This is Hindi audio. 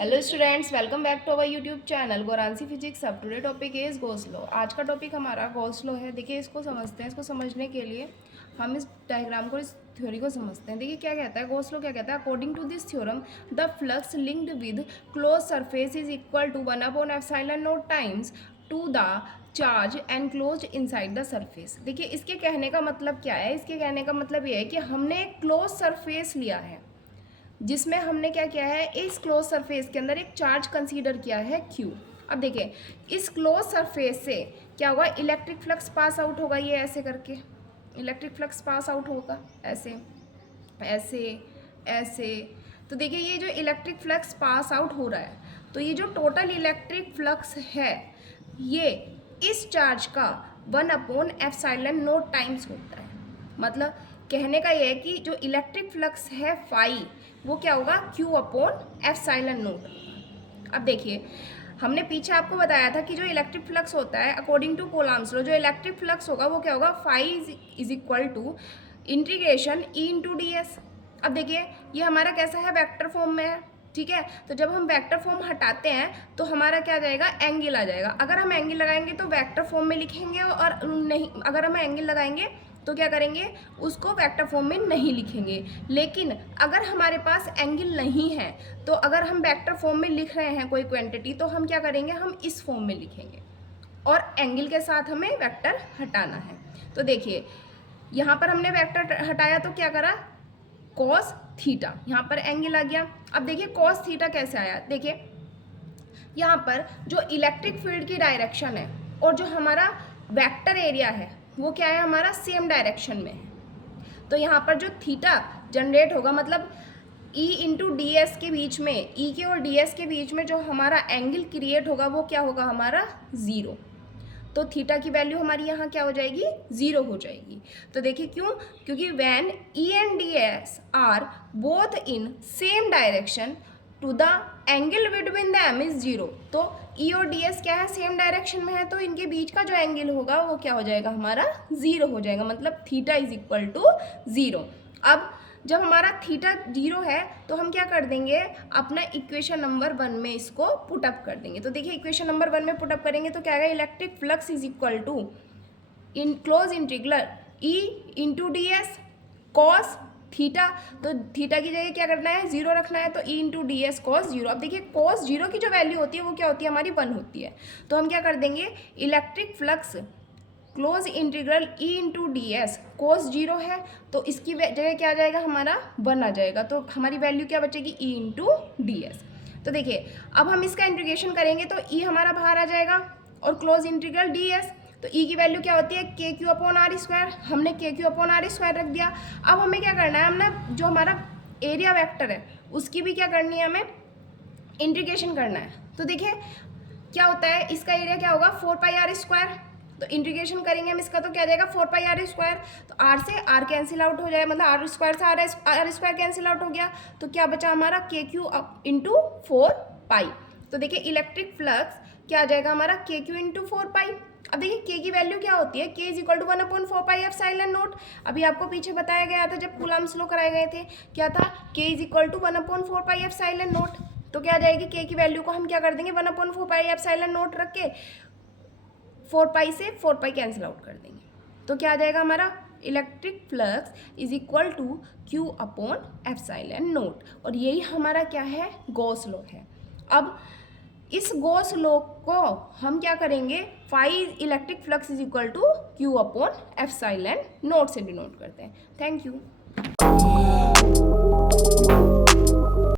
Hello students, welcome back to our YouTube channel Gauransi physics. अब today topic is Gauss law. आज का टॉपिक हमारा गॉस लॉ है। देखिए, इसको समझते हैं। इसको समझने के लिए हम इस डायग्राम को, इस थ्योरी को समझते हैं। देखिए क्या कहता है गॉस लॉ, क्या कहता है। According to this theorem the flux linked with close surface is equal to 1/ε0 times to the charge enclosed inside the surface. देखिए इसके कहने का मतलब क्या है। इसके कहने का मतलब ये है कि हमने एक क्लोज सरफेस लिया है जिसमें हमने क्या किया है, इस क्लोज सरफेस के अंदर एक चार्ज कंसीडर किया है Q। अब देखिए इस क्लोज सरफेस से क्या होगा, इलेक्ट्रिक फ्लक्स पास आउट होगा। ये ऐसे करके इलेक्ट्रिक फ्लक्स पास आउट होगा, ऐसे ऐसे ऐसे। तो देखिए ये जो इलेक्ट्रिक फ्लक्स पास आउट हो रहा है, तो ये जो टोटल इलेक्ट्रिक फ्लक्स है ये इस चार्ज का 1/ε0 टाइम्स होता है। मतलब कहने का ये है कि जो इलेक्ट्रिक फ्लक्स है फाई, वो क्या होगा, Q/ε0। अब देखिए हमने पीछे आपको बताया था कि जो इलेक्ट्रिक फ्लक्स होता है अकॉर्डिंग टू कूलम्ब्स लॉ, जो इलेक्ट्रिक फ्लक्स होगा वो क्या होगा, phi is equal to integration E/ds। अब देखिए ये हमारा कैसा है, वेक्टर फॉर्म में है, ठीक है। तो जब हम वेक्टर फॉर्म हटाते हैं तो हमारा क्या आ जाएगा, एंगल आ जाएगा। अगर हम एंगल लगाएंगे तो वेक्टर फॉर्म में लिखेंगे, और नहीं अगर हम एंगल लगाएंगे तो क्या करेंगे, उसको वेक्टर फॉर्म में नहीं लिखेंगे। लेकिन अगर हमारे पास एंगल नहीं है तो अगर हम वेक्टर फॉर्म में लिख रहे हैं कोई क्वांटिटी, तो हम क्या करेंगे, हम इस फॉर्म में लिखेंगे और एंगल के साथ हमें वेक्टर हटाना है। तो देखिए यहाँ पर हमने वेक्टर हटाया तो क्या करा, कॉस थीटा, यहाँ पर एंगल आ गया। अब देखिए कॉस थीटा कैसे आया। देखिए यहाँ पर जो इलेक्ट्रिक फील्ड की डायरेक्शन है और जो हमारा वेक्टर एरिया है वो क्या है, हमारा सेम डायरेक्शन में है। तो यहाँ पर जो थीटा जनरेट होगा, मतलब E/ds के बीच में, E के और ds के बीच में जो हमारा एंगल क्रिएट होगा वो क्या होगा, हमारा 0। तो थीटा की वैल्यू हमारी यहाँ क्या हो जाएगी, 0 हो जाएगी। तो देखिए क्यों, क्योंकि when E and ds are both in same direction to the angle between them is 0। तो E और ds क्या है, सेम डायरेक्शन में है, तो इनके बीच का जो एंगल होगा वो क्या हो जाएगा, हमारा 0 हो जाएगा। मतलब थीटा इज इक्वल टू 0। अब जब हमारा थीटा 0 है तो हम क्या कर देंगे, अपना इक्वेशन नंबर 1 में इसको पुटअप कर देंगे। तो देखिए इक्वेशन नंबर 1 में पुटअप करेंगे तो क्या आएगा, electric flux is equal to in close integral E/ds cos theta. तो थीटा की जगह क्या करना है, 0 रखना है, तो E/ds कॉस 0। अब देखिए कॉस 0 की जो वैल्यू होती है वो क्या होती है, हमारी 1 होती है। तो हम क्या कर देंगे, electric flux close integral E/ds cos 0 है, तो इसकी जगह क्या आ जाएगा, हमारा 1 आ जाएगा। तो हमारी वैल्यू क्या बचेगी, E/ds। तो देखिए अब हम इसका इंटीग्रेशन करेंगे तो E हमारा बाहर आ जाएगा और क्लोज इंटीग्रल ds, तो E की वैल्यू क्या होती है, KQ/r²। हमने KQ/r² रख दिया। अब हमें क्या करना है, हमने जो हमारा एरिया वेक्टर है उसकी भी क्या करनी है, हमें इंटीग्रेशन करना है। तो देखिए क्या होता है, इसका एरिया क्या होगा, 4πr²। तो इंटीग्रेशन करेंगे हम इसका तो क्या जाएगा, 4πr²। तो r से r कैंसिल आउट हो जाए, मतलब r² से r² कैंसिल आउट हो गया। तो क्या बचा हमारा, KQ/4π। तो देखिए इलेक्ट्रिक फ्लक्स क्या आ जाएगा हमारा, KQ/4π। अब देखिए k की वैल्यू क्या होती है, k इज इक्वल टू 1/4πε0। अभी आपको पीछे बताया गया था जब कूलम्ब्स लॉ कराए गए थे, क्या था, k इज इक्वल टू 1/4πε0। तो क्या आ जाएगी, k की वैल्यू को हम क्या कर देंगे, 1/4πε0 रख के 4π से 4π कैंसिल आउट कर देंगे। तो क्या आ जाएगा हमारा, electric flux is equal to Q/ε0। और यही हमारा क्या है, गॉस लॉ है। अब इस गॉस लॉ को हम क्या करेंगे, phi electric flux is equal to Q/ε0 से डिनोट करते हैं। Thank you.